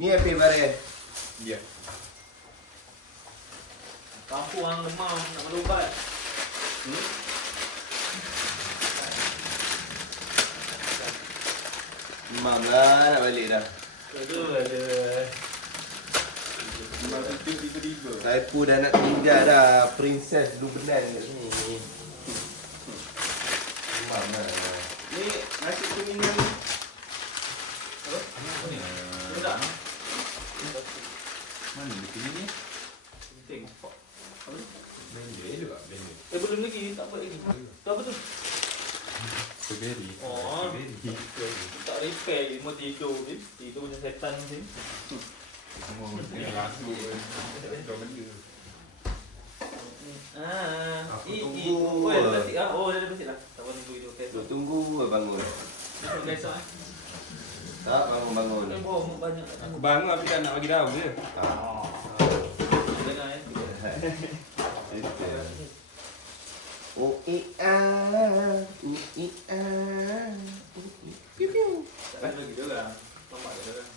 Ni api bare. Ya. Kampung orang lemah nak berubat. Imam lah nak balik dah. Ada ada. Memang tu tiba-tiba. Saya pun dah nak tinggal dah Princess Lubnan kat sini. Imam lah. Ni nasi kuning yang Mana dia punya ni? Tengok. Blender juga, blender. Eh belum lagi, tak apa lagi. Tu apa tu? Strawberry. Oh. Strawberry. Tak repair ni, mau tidur ni. Tidur macam setan ni. Semua yang lagu. Dua benda. Ah, Aku tunggu. Oh, ada plastik ah. Oh, ada plastik lah. Tak apa tunggu itu. Okay. Tunggu bangun. Itu guys. Tak bangun-bangun. Ni mu banyak kat Aku bangun tapi tak nak bagi tahu je. Ah. Dengar eh. Oh eh ah, oh eh ah, oh eh. Piu piu. Tak ada lagi dia orang. Nampak dia orang.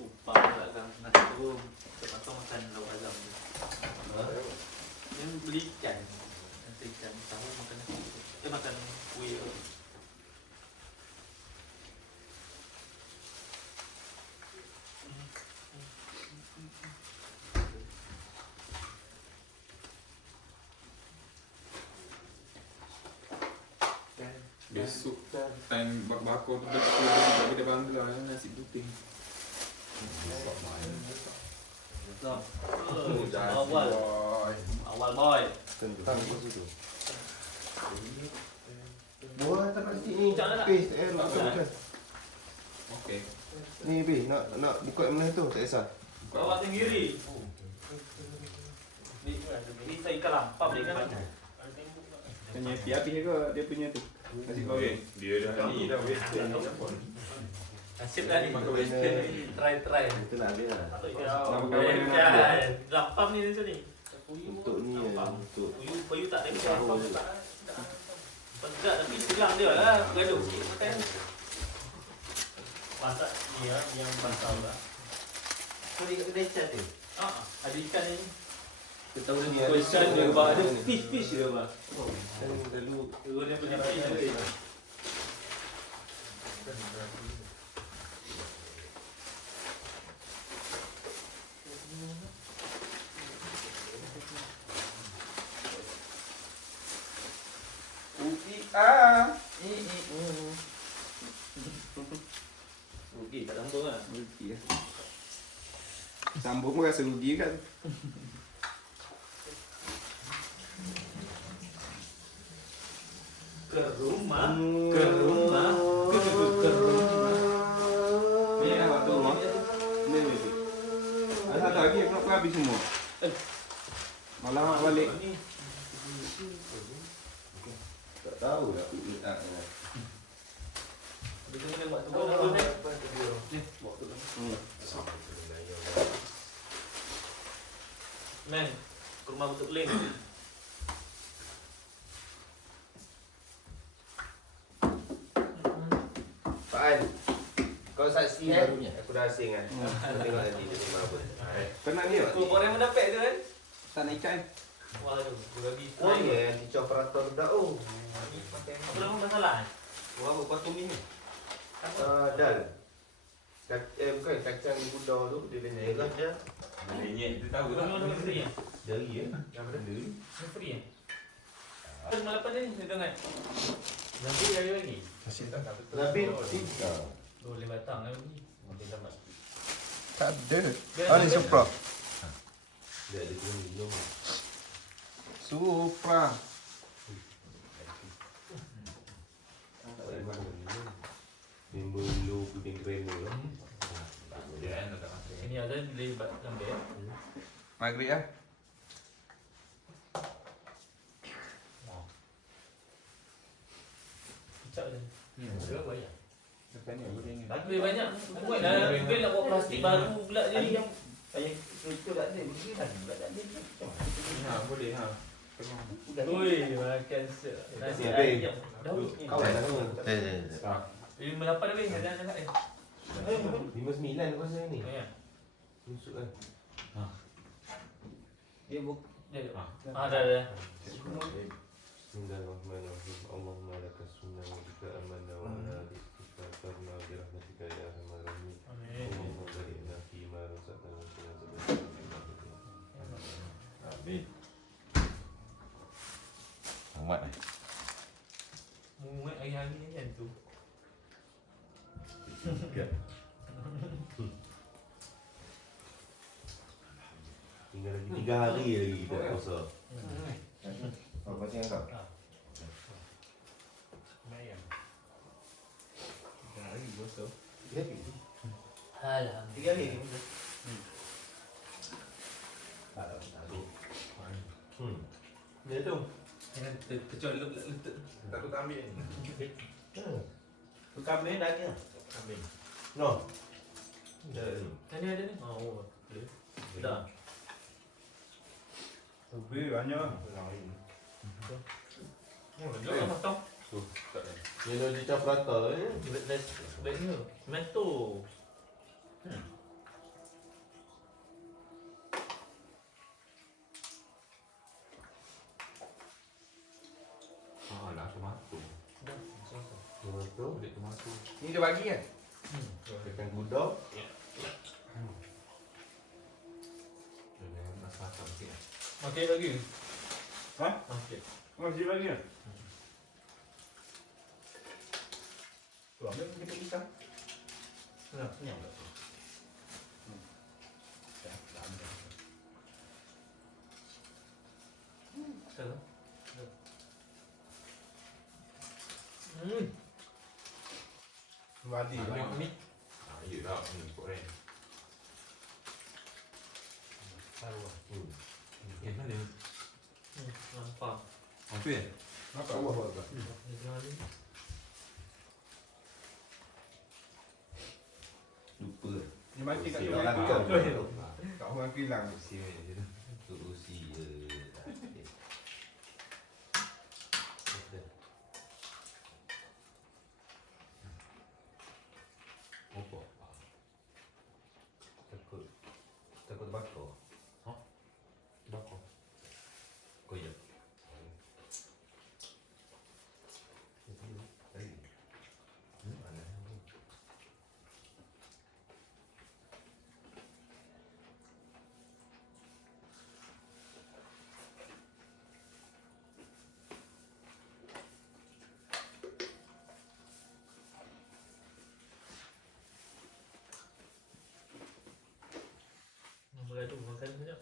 Upah pula kan. Nasi turun. Terpaksa makan lauk azam ni. Dia beli ikan. Nasi ikan. Tahu makan nasi. Dia makan kuih. Besok time bak bakar tu tak ada bangla nasi putih. Azam. Oh, Awal. boy. Awal boy. Tentang apa situ? Buah tak nak sikit ni. Pis, eh, nak Macam macam. Okey. Ni Bi, nak nak buka mana tu, tak kisah. Bawa sendiri. Ni, ni saya ikan lampap ni kan. Tanya api api ke dia punya tu. Goreng. Dia dah ni dah western ni apa. Nasib dah ni. Makan Western ni. Try, try. Itu nak ambil lah. Patut Nak jauh. makan Eh, ni macam ni. Untuk ni lah, untuk Puyu, puyu tak ada Tahu je. tak. Pegat tapi silang dia lah. Gaduh sikit makan. Masak ni ya, yang basah lah. Kau ni kat kedai cat ni? Ah, ada ikan ni. Kita tahu Ni dia ada kau ikan ikan dia ni. bah ada fish fish dia bah. Kan lalu Dia dia punya fish dia. Uki ah. I i u. Rugi tak sambung lah. Rugi lah. Sambung pun rasa rugi kan. Ke rumah, ke rumah, ke ke ke rumah. Ni kan waktu rumah. Ni ni tu. Ada satu lagi aku nak pergi habis semua. Eh. Malam nak balik. Ni Tak tahu lah Uki ah. Kita kena buat tu apa ni? Ni, bawa tu lah. Hmm. Men, ke rumah betul link. An. Kau saksi kan? Aku dah asing kan. Kau tengok nanti dia terima apa. Alright. Kau nak ni tak? Kau orang mendapat tu kan? Tak nak ikan. Waduh, aku lagi. Oh ya, yang dicop operator dah. Oh. Apa nama masalah? Wah, apa patung ni? Ah, dal. Kac- eh bukan kacang gudar tu dia lenyap lah dia. Lenyek tu tahu Kau nama free ya? Dari ya. Yang benda ni. Free ya? Apa nama lapan ni? Saya dengar. Nanti hari lagi. Nabi tiga. Boleh batang lagi. Nanti dapat. Tak ada. Ah ni dia- Supra. Dia ada tu minum. Supra. Timbul lu puding krema tu. Ini ada boleh bat lambat. Maghrib ah. Kicap dia. Berapa banyak? Ni. Lebih. Buat dah. Mungkin nak buat plastik baru pula jadi. yang saya itu tak ada, mungkin kan tak ada. Ha, boleh ha. Ui, makan. Nasi ayam. Dah. Kawan dah tu. Tak. Lima lapan habis. Ada anak eh. Lima sembilan aku rasa ni. Ya. Masuk kan. Dia buk. Ya. Ah, dah dah. Bismillahirrahmanirrahim. Allahumma laka sunnah wa bika amanna wa ala rizqika bi rahmatika ya arhamar rahimin. Amin. Allahumma barik fi ma razaqtana wa qina adzabannar. Amin. Amat eh. Muat hari-hari ni kan tu. Tinggal lagi tiga hari lagi kita puasa. Apa macam kau? Lumayan. Tiga hari bosok. Tiga hari. Alhamdulillah. Tiga hari. Tak ada tak ada. Hmm. Dia tu. Jangan ter- tercolok pula lutut. Tak aku tak ambil ni. Hmm. Tukar ni dah ke? Ambil. No. Dah ni. Kan dia ada ni? Oh, boleh. Dah. Lebih banyak. Oh, dah potong. Tu. Dicap rata eh. Baiknya, mentor. Ah, lah tomato. Dah, selesai. Tomato. Kulit tomato. Ni dia bagi kan? Hmm. Ikan gudang. Jangan nak masak sikit. Okey lagi. Ha? Okey. Masih lagi kan? Tu ambil kita pisang. Nah, ni apa? Dah, dah ambil. Salah. Hmm. Wadi. Baik ni. Ah, ya dah. Ni korang. Tahu. Hmm. Yang mana? Hmm, nampak. Oh, tu ya? Apa? Bawah bawah. Ni jangan ni. Lupa. Ni macam kat Usia tu orang kan. kau. Tak orang kilang. Usia je tu. Tu usia. Apa? Takut. Takut bakar. Ha? Bakar. Koyak. Tadi. Hmm, mana? Nombor tu makan sekejap.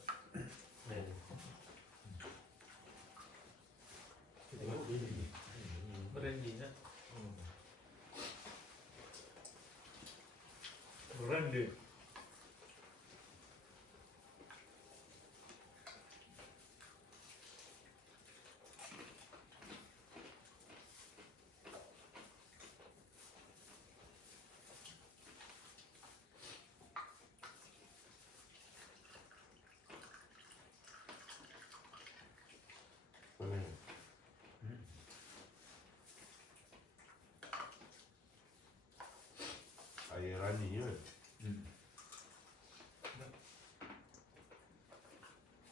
Eh, Tengok dia ni. Brandy nak. Brandy. Mana? Air rani kan? Hmm.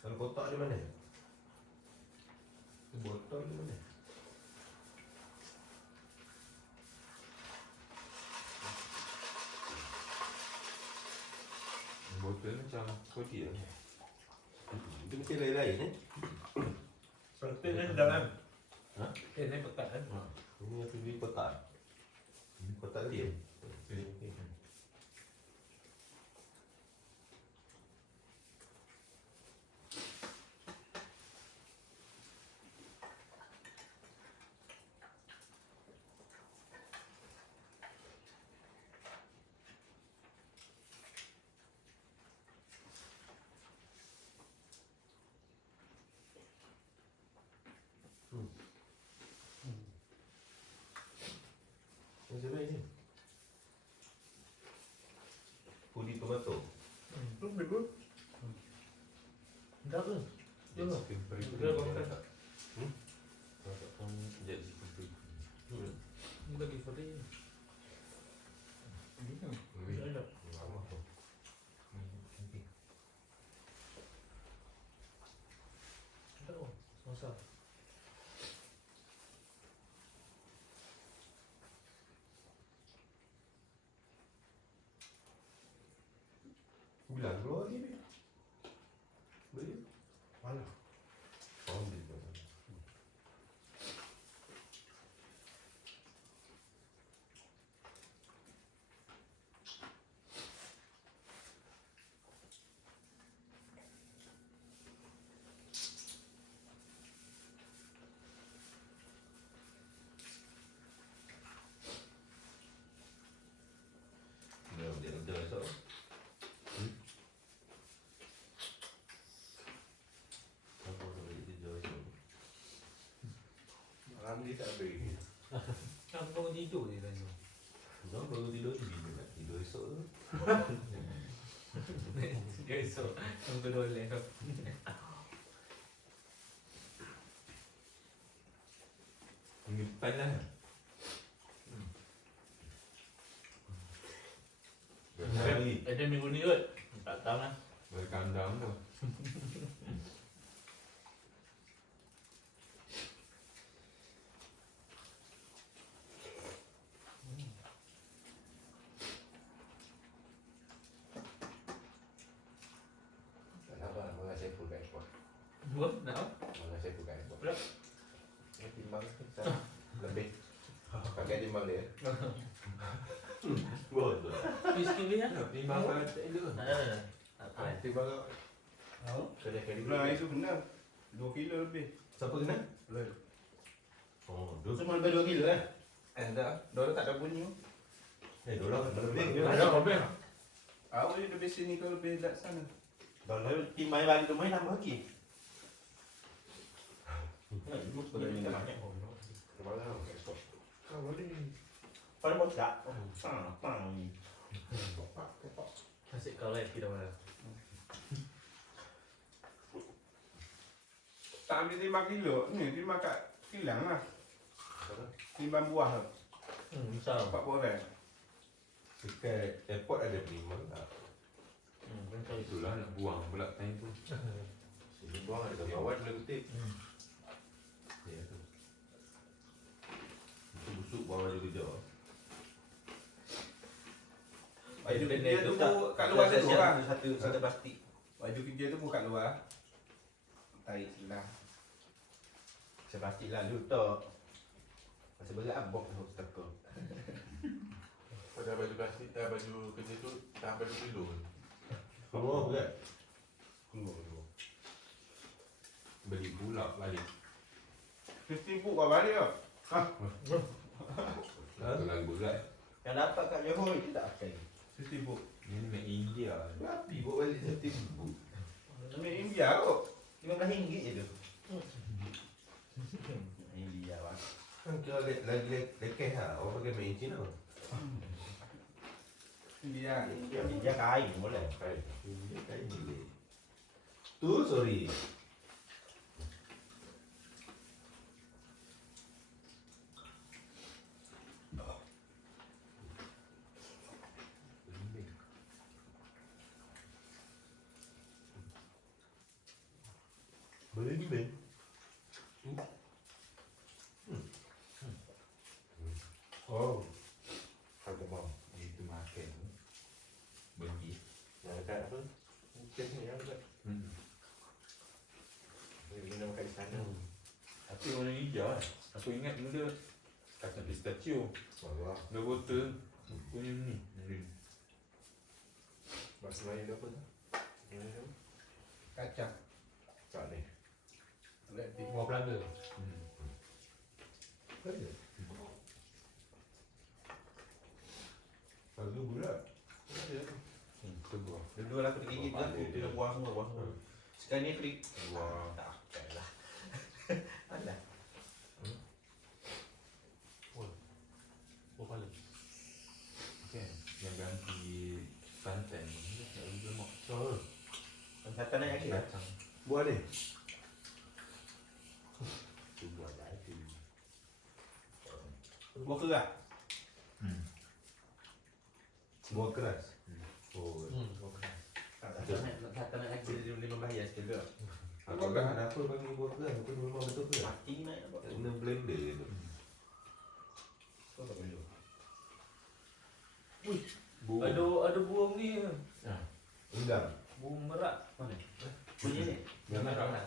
Kalau kotak di mana? Botol di mana? Botol macam koti lah. Itu mesti lain-lain eh? Seperti ni dalam. Ha? Eh, ni pekat kan? Ini yang pilih kotak. Kotak dia. Macam mana ni? Pudi tomato. Hmm, tu bagus. Dah ke? Ya ke? Peri Dia makan tak? Makan sekejap sikit peri. Hmm. Ni bagi free. Ni Bilang keluar ni ni. Boleh. Mana? Oh, di sana. Dia dia dia so. Apa tu dia dia so. Malam ni tak beri. Kan kau tidur je tadi. Kau baru tidur tu bila nak tidur esok tu. Dia esok Tunggu doleh Minggu depan lah. Hari Ada minggu ni kot Tak tahu lah Boleh kandang tu. Kenapa malah saya full kat airport? Buat nak apa? Malah saya full kat airport. Pula? Ini timbang saya lebih. Pakai timbang dia. Betul. Fiskin dia Tak timbang kalau tak elok. Tak ada dah Tak apa Timbang kau. Tahu? Saya dah carry. Belah itu benar. 2 kilo lebih. Siapa kena? Belah. Oh, dua. Semua lebih 2 kilo eh? Eh, dah. Dolar tak ada bunyi. Eh, dua orang lebih. Ada problem Awak ni lebih sini kau lebih dekat sana. Kalau tim main bagi tu main nama lagi. Sebenarnya minta banyak. Kepala orang kat airport. Kau boleh. Pada bos tak. Ha, pang. Kepak, kepak. Nasib kau live kita mana Tak ambil timbang kilo. Ni timbang kat kilang lah. Apa? Timbang buah tu. Hmm, besar Empat orang. Dekat airport ada memang tak. Hmm, kan kau itu Itulah nak buang pula time tu. Sini buang ada kawan boleh kutip. Hmm. Ya tu. Itu busuk buang baju kerja. Baju kerja tu tak- kat luar satu orang. Satu satu plastik. Baju kerja tu bukan luar. Tarik silang. Saya plastik lalu tak. Masa berat abok tu setakat. Pada baju plastik, eh, baju kerja tu tak baju kan? Keluar berat. Keluar keluar. Beli pula balik. Fifty book kau balik kau. Ha? Itu lagi berat. Yang dapat kat Johor itu tak pakai. Fifty book. Ini make India. Rapi bawa balik ribu. Ambil India kot. RM15 je tu. India bang. Kan kira lagi lekeh ha. Orang pakai main Cina. India. Dia kain boleh. Kain. Ini kain ni. Tu sorry. Oh. Harga bom. Itu makan. Bagi. Yang dekat apa? Mungkin ni yang dekat. Hmm. Guna makan di sana. Tapi orang India kan. Aku ingat mula kacang pistachio. Wah, Dua botol punya ni. Ni. Bahasa Melayu dia apa tu? Melayu dia apa? Kacang. Tak ni. Let it. Buah Belanda Hmm. Ada. Lalu bulat. Ada. Hmm, tu buah. Dulu lah aku digigit Buah aku. balik Dia dia. buang semua, buang semua. Sekarang ni aku di... Buah. Tak pakai lah. Alah. Buah Belanda Kan. Yang ganti santan ni. Tak boleh lemak. Oh. Kata naik. Kacang. Buah ni. Tu buat lagi. Buah kerah. Hmm. Buah keras. Oh. Hmm, buah keras Tak kata naik, kata naik lagi dia boleh membayar sekali tu. Aku kan kenapa panggil buah keras? Aku memang betul keras. Mati naik apa? Tak guna blender tu. Kau tak perlu. Bu. Ada ada buang ni Ah. Udang. Bunga merak. Mana? Bunyi ni. Yang merah. lah.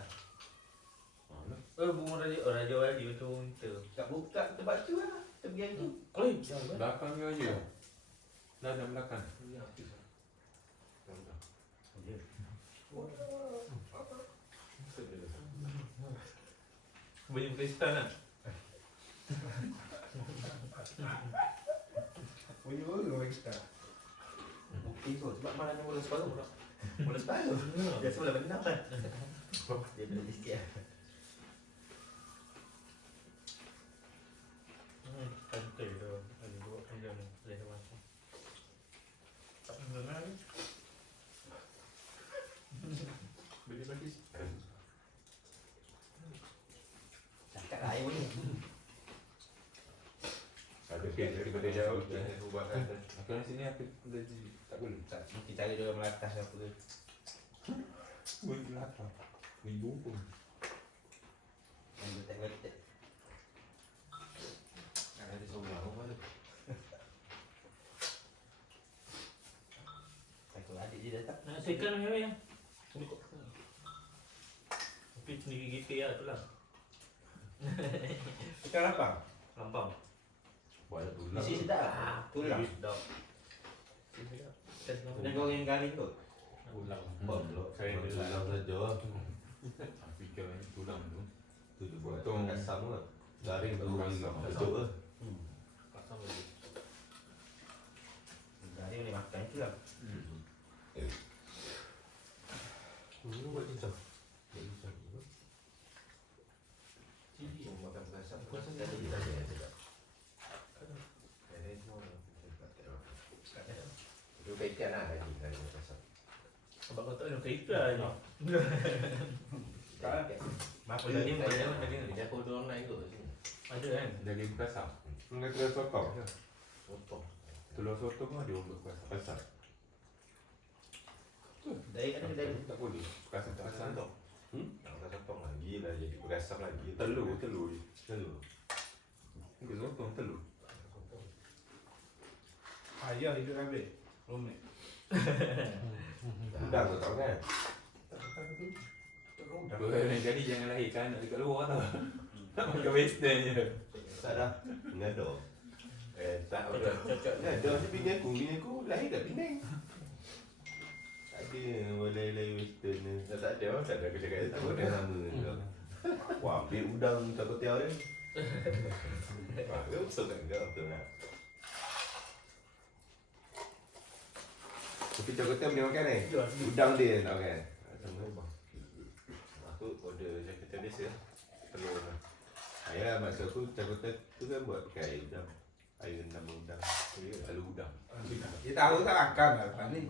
Eh bunga raja, oh raja wali untuk kita. Tak buka tempat tu lah. Tebiang tu. Oh, jangan. Belakang dia aja. Dah dah belakang. Bunyi kristal lah. Oh, you orang bagi kita. Bukti kot. Sebab malam ni mula separuh. Mula separuh. Biasa mula benar kan. Dia beli sikit lah. Tu. Ada dua panjang ni. Boleh macam. Tak benar ni. Beli bagi. Cakap lah air ni. Ada pihak daripada jauh. Aku di sini aku dah tak boleh. Tak cari dia orang melatas apa ke. Boleh belakang. Ibu pun. Yang. Ada seorang rumah tu. Takut adik sekan ni ya. Tapi sendiri kita ya tu lah. Ikan apa? Lampang. Banyak tulang. Mesti sedap lah. Tulang. Sedap. Dan goreng garing tu. Tulang. Bom dulu. Saya Tulang tulang. saja. Fikir ni tulang tu. Tu dia buat Potong. kasam ke. Garing tu Kasam. Betul ke? Kasam lagi. Garing ni makan tu lah. Ini buat macam Buat macam ni. Cili. Oh, makan kasam. Kasam dah jadi tadi ya, sedap. Ini semua sedap, sedap. Itu kaitan lah tadi tadi kasam. Sebab kau tak ada kaitan je. Kaitan. Apa Daging daging banyak banyak daging. Dia aku dorang naik kot sini. Ada kan? Daging kasar. Enggak kira sotong. Potong. Telur sotong pun ada orang buat pasal. Dari ada daging. Tak boleh. Kasar tak Kasam kasar. tu. Hmm? Nak potong lagi lah jadi berasam lagi. Telur, telur je. Telur. Enggak sotong, telur. Ayah hidup habis. Rumit. Udang tu tahu kan? Kau lain kali jangan lahirkan anak dekat luar tau. Nak makan western je. Tak dah. Ngado. Eh, tak Cocok, ada. cocok. Ngado ni bini aku. Bini aku lahir kat Penang. Tak ada Malay-Malay western ni. Tak tak ada. Tak ada kerja kat Tak ada nama tu. Wah, ambil udang tak kau tiaw dia. Wah, dia betul kan kau betul lah. Tapi cakap tiaw boleh makan ni. Udang dia nak makan. Sama. Aku order cakap biasa. Telur lah. Ayah maksud aku cakap tu kan buat pakai air udang. Air nama udang. Lalu udang. Dia tahu tak akan lah lepas ni.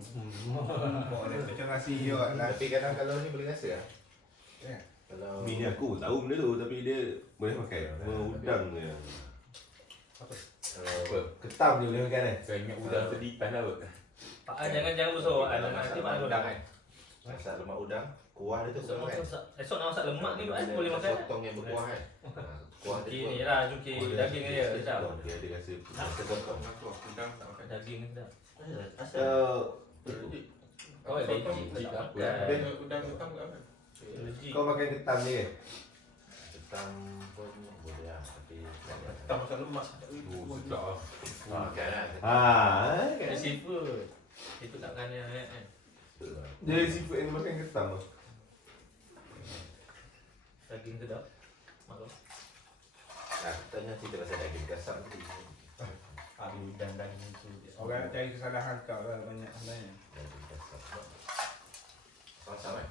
Boleh macam nasi je lah. Tapi kadang kalau ni boleh rasa lah. Ya. Kalau Bini aku pun tahu benda tu tapi dia boleh makan. Cuma udang dia. Apa? Ketam dia boleh makan eh. Kau ingat udang sedipan lah. Pak An jangan jangan bersoal. Nanti masak mana udang kan. Masak lemak udang. Kuah dia tu Esok masak, esok nak masak lemak ni Pak An boleh makan. Sotong yang berkuah kan. Ha, Kuah dia ni lah, cuki dia daging dia. Sedap. Dia ada rasa rasa sotong. Aku udang tak makan. Daging ni sedap. Asal? Oh, legit. Tak Udang. hitam ke apa? Kau makan ketam ni kan? Ketam pun boleh lah tapi Tak masak lemak. Oh, sedap lah. Ah, kan lah. Ha, Ada kan. seafood. Itu tak makan yang kan. Betul lah. Dia seafood yang makan ketam tu. Daging sedap. Maklum. Nah, aku tanya cerita pasal daging kasar tu. Habis udang daging tu. Orang nak cari kesalahan kau lah banyak sebenarnya. Daging kasar. Sama-sama eh?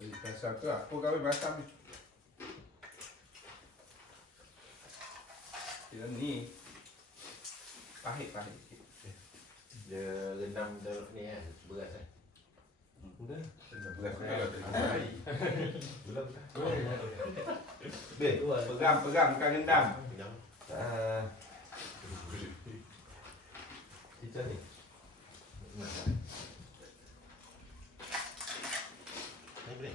Jadi pasal tu aku kahwin Batam ni. Dia ni pahit-pahit sikit. Dia rendam dalam ni kan, beras kan. Dah. Beras Beras kan. tu. Belum. Beh, Pegang, pegang, bukan rendam. yang Ah, kita. Ni boleh.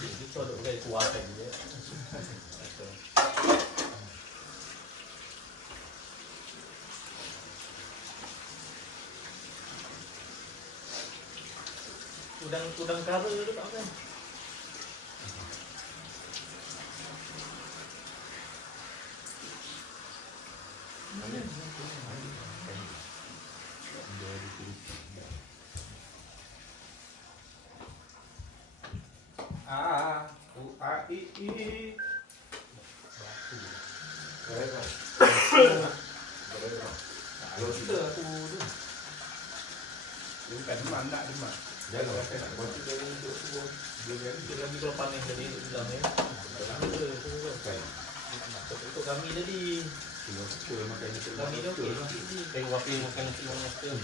Prata, masak prata. kan? Kau suka masak-masak? Nanti kita ada boleh kuatkan dia. Udang udang kara tu tak kan? Ah, u a i i. Roster aku tu. Dia bukan demam nak demam. Jangan makan nak buat tu semua. Dia kan Untuk kami panen tadi untuk bilang ni. kan. Untuk kami tadi. Tengok apa makan ni Kami tu okey. Tengok api makan nasi orang master.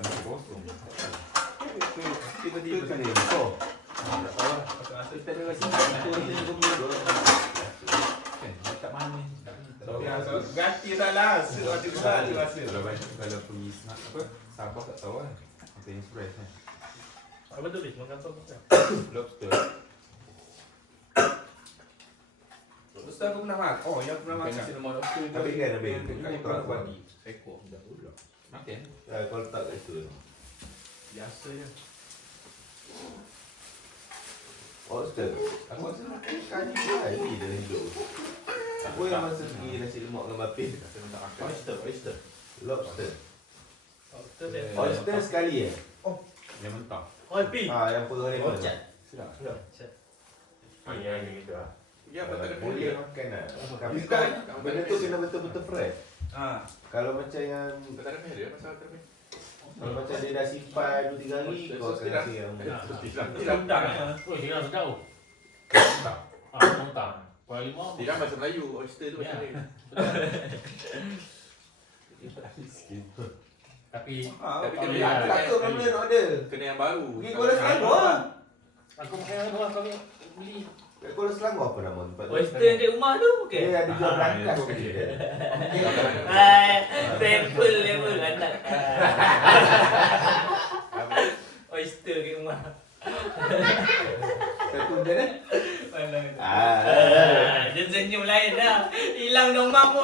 Ada kosong. Tiba-tiba kena kau. Tak tahu lah. Kita ada rasa itu rasanya kau punya dorang. Kan? Dia tak manis. Tak Tapi asal ganti dah lah. Sebab dia buat dia rasa. Kalau banyak kalau pergi snack apa Sabah tak tahu kan. Apa yang express kan. Apa tu bis? Makan apa makan? Lobster. Ustaz aku pernah makan. Oh, yang pernah Makan makan. nasi lemak lobster. Tapi kan ambil. Kau Kau tak buat. lagi. Ekor. Dah ulang. Makan. Ah, Kau letak kat situ. Biasa je. Oyster. Aku rasa makan kali dalam hidup. Aku yang masa pergi nasi lemak dengan. Oyster, oyster. Lobster. Oyster sekali eh? Yang mentah. Oh, pi. Ah, yang perah ni Oh, cat. Sedap. Ah, ya, yang gitu ah. Ya, Boleh makan lah. Tapi kan benda tu kena betul-betul fresh. Ah, Kalau macam yang Tak ada meh dia pasal tak ada meh. Kalau macam dia dah simpan 2 3 hari kau akan rasa yang Tiram, tiram. Sedap. Oh, dia dah sedap. Mentah. Ah, mentah. Kuala lima. Tiram bahasa Melayu, oyster tu macam Ya. ni. Tapi ah, Tapi kena dia- ada. Tak tu mana nak ada. Kena yang baru. Pergi Kuala Selangor lah. aku makan yang luar kami beli. Kat Kuala Selangor apa nama tempat tu? Oyster yang kat rumah tu bukan? Dia ada jual Ah, itu sekali okey. dia. Hai, sample level anak. Oyster kat rumah. Satu je ni. Ah. Ah, dia senyum lain dah. Hilang dong mampu.